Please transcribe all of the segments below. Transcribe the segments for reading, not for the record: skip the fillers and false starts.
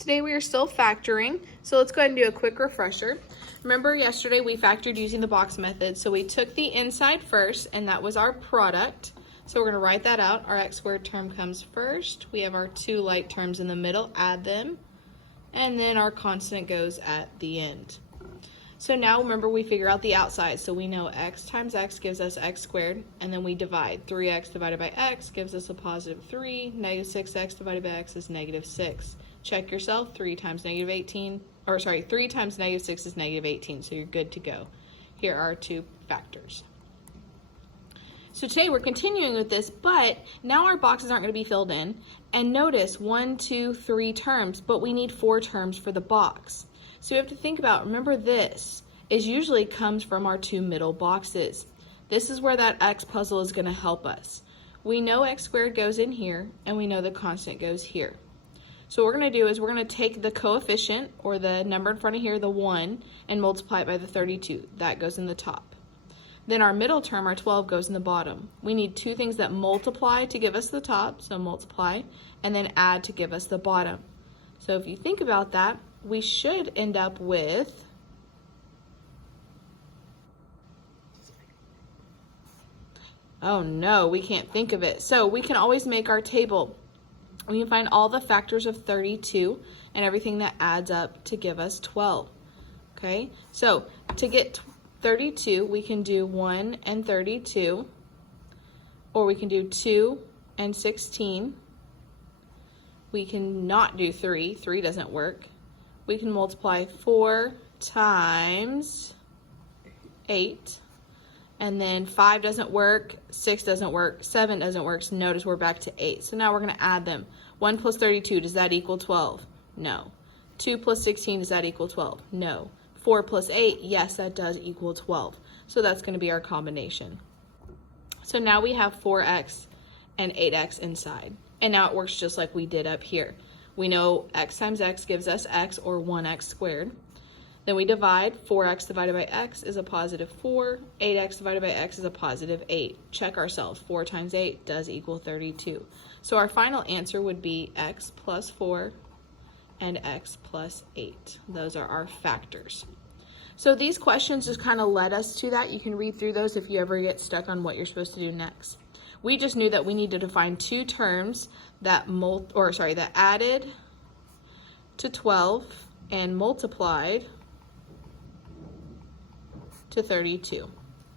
Today we are still factoring, so let's go ahead and do a quick refresher. Remember yesterday we factored using the box method, so we took the inside first, and that was our product. So we're going to write that out. Our x squared term comes first. We have our two like terms in the middle, add them, and then our constant goes at the end. So now remember we figure out the outside, so we know x times x gives us x squared, and then we divide. 3x divided by x gives us a positive 3, negative 6x divided by x is negative 6. Check yourself, 3 times negative 6 is negative 18, so you're good to go. Here are our two factors. So today we're continuing with this, but now our boxes aren't going to be filled in. And notice 1, 2, 3 terms, but we need 4 terms for the box. So we have to think about, remember this is usually comes from our two middle boxes. This is where that x puzzle is going to help us. We know x squared goes in here, and we know the constant goes here. So what we're going to do is we're going to take the coefficient, or the number in front of here, the 1, and multiply it by the 32. That goes in the top. Then our middle term, our 12, goes in the bottom. We need two things that multiply to give us the top, so multiply, and then add to give us the bottom. So if you think about that, we should end up with oh no, we can't think of it. So we can always make our table. We can find all the factors of 32 and everything that adds up to give us 12. Okay, so to get 32, we can do 1 and 32, or we can do 2 and 16. We can not do 3. 3 doesn't work. We can multiply 4 times 8. And then 5 doesn't work, 6 doesn't work, 7 doesn't work, so notice we're back to 8. So now we're going to add them. 1 plus 32, does that equal 12? No. 2 plus 16, does that equal 12? No. 4 plus 8, yes, that does equal 12. So that's going to be our combination. So now we have 4x and 8x inside. And now it works just like we did up here. We know x times x gives us x, or 1x squared. Then we divide. 4x divided by x is a positive 4. 8x divided by x is a positive 8. Check ourselves. 4 times 8 does equal 32. So our final answer would be x plus 4 and x plus 8. Those are our factors. So these questions just kind of led us to that. You can read through those if you ever get stuck on what you're supposed to do next. We just knew that we needed to find two terms that added to 12 and multiplied to 32.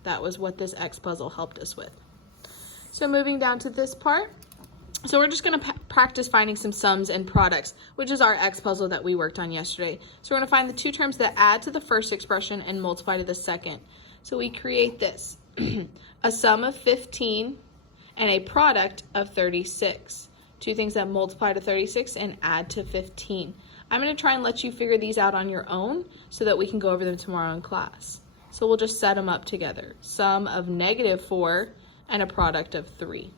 That was what this X puzzle helped us with. So moving down to this part, so we're just going to practice finding some sums and products, which is our X puzzle that we worked on yesterday. So we're going to find the two terms that add to the first expression and multiply to the second. So we create this, a sum of 15 and a product of 36. Two things that multiply to 36 and add to 15. I'm going to try and let you figure these out on your own so that we can go over them tomorrow in class. So we'll just set them up together. Sum of negative 4 and a product of 3.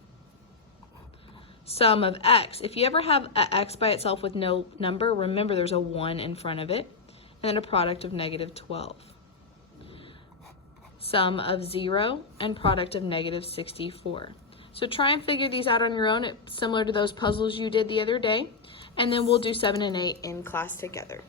Sum of x. If you ever have an x by itself with no number, remember there's a 1 in front of it. And then a product of negative 12. Sum of 0 and product of negative 64. So try and figure these out on your own, similar to those puzzles you did the other day. And then we'll do 7 and 8 in class together.